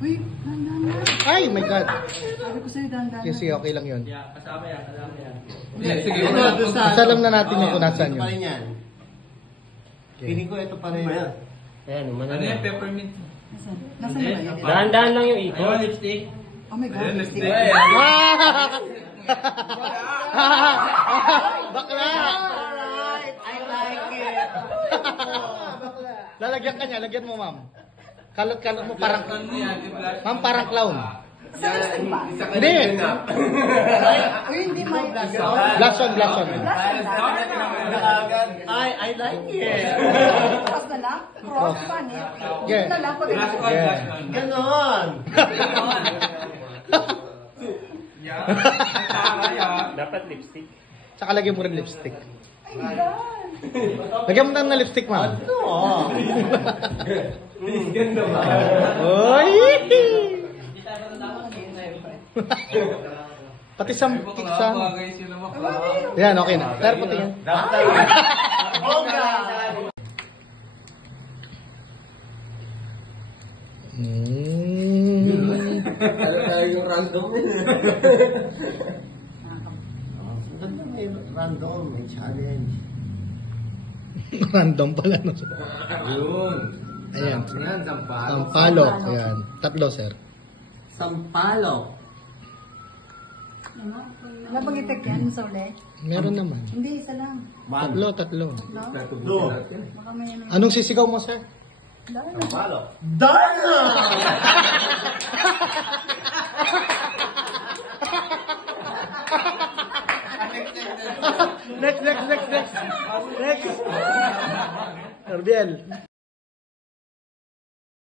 Uy, dahan-dahan. Ay, my God. Sabi ko sa'yo, dahan-dahan. Kasi okay lang yun. Yeah, kasama yan. Sige, Asalam na natin yung kung nasaan yun. Ito pa rin yan. Feeling ko ito pa rin. Ayan, umano Ano na. yan, peppermint? Nasaan? Nasaan ba yun? Dahan-dahan lang yung ikot. Ano, lipstick? Oh my God, lipstick. Bakla! Alright, I like it. Lalagyan ka niya, lagyan mo, ma'am. Kalot-kalot mo, parang... Ano yan, i-flash? Ma'am, parang clown. Saan lipstick ba? Hindi! Uy, hindi may... Black on, black on. I like it. Cross na lang? Cross pa, niya. Yeah. Na lang pag Flash on, Yeah. flash on. Ganon. Yeah. Ang tama yan. Dapat lipstick. Tsaka lagyan mo rin lipstick. Ay, God. Lagyan mo na lipstick, ma'am. Ano? Ganda ba? Oy! Pati sa Ay, bakla, tiksan. bagay sila bakla. Yan, okay na. Sir, pati yan. Bongga. Mm. Yung random may random, may challenge. Random pala, no? Yun. Ayan. Yan, sampalo. Sampalo. Ayan. Tatlo, sir. Sampalok. Wala bang itek yan sa uli? Meron naman. Hindi, isa lang. Tatlo. No? Do. Baka may ano. Anong sisigaw mo, sir? Dahil. Sampalok. Darna! Next. Next. Norbiel.